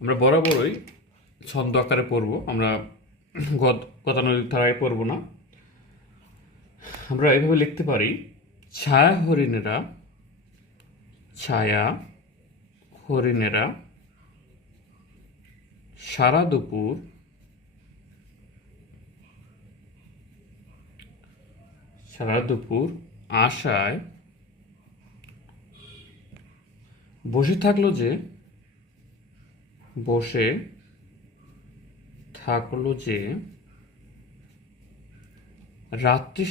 আমরা বরাবরই ছন্দ আকারে পড়ব, আমরা গতানুগতিক ধারায় পড়ব না। আমরা এভাবে লিখতে পারি, ছায়া হরিণেরা, ছায়া হরিণেরা সারা দুপুর আশায় বসে থাকলো যে রাত্রি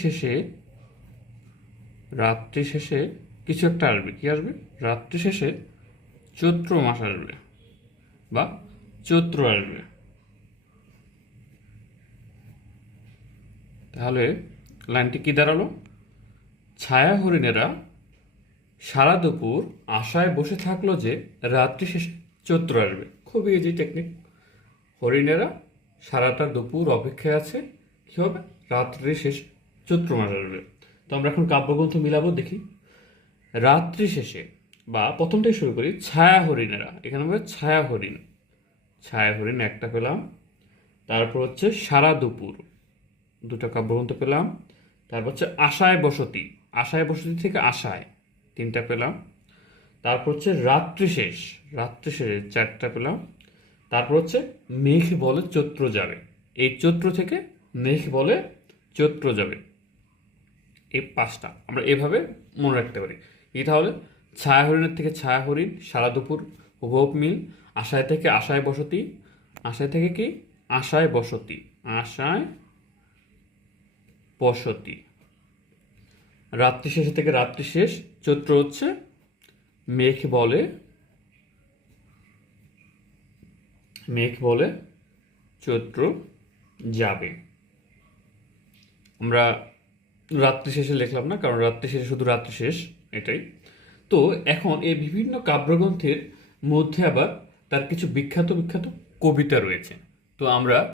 শেষে কিছু একটা আসবে। কি আসবে? রাত্রি শেষে চৈত্র মাস আসবে বা চৈত্র আসবে। তাহলে লাইনটি কি দাঁড়ালো? ছায়া হরিণেরা সারা দুপুর আশায় বসে থাকলো যে রাত্রি শেষে চৈত্র আসবে। খুবই ইজি টেকনিক। হরিণেরা সারাটা দুপুর অপেক্ষায় আছে, কি হবে? রাত্রি শেষ চৈত্র মাস আসবে। তো আমরা এখন কাব্যগ্রন্থ মিলাবো, দেখি। রাত্রি শেষে, বা প্রথমটাই শুরু করি, ছায়া হরিণেরা। এখানে হবে ছায়া হরিণ একটা পেলাম। তারপর হচ্ছে সারা দুপুর, দুটো কাব্যগ্রন্থ পেলাম। তারপর হচ্ছে আশায় বসতি থেকে আশায়, তিনটা পেলাম। তারপর হচ্ছে রাত্রি শেষে চারটা পেলাম। তারপর হচ্ছে মেঘ বলে চৈত্র যাবে, এই চৈত্র থেকে মেঘ বলে চৈত্র যাবে, এই পাঁচটা আমরা এভাবে মনে রাখতে পারি। এই তাহলে ছায়া হরিণের থেকে ছায়া হরিণ, সারা দুপুর, হুবহু মিল। আশায় থেকে আশায় বসতি, আশায় থেকে কি? আশায় বসতি, রাত্রি শেষে থেকে রাত্রি শেষ, চৈত্র হচ্ছে মেঘ বলে চৈত্র যাবে। আমরা রাত্রি শেষে লিখলাম না, কারণ রাত্রি শেষে শুধু রাত্রি শেষ, এটাই। তো এখন এই বিভিন্ন কাব্যগ্রন্থের মধ্যে আবার তার কিছু বিখ্যাত কবিতা রয়েছে। তো আমরা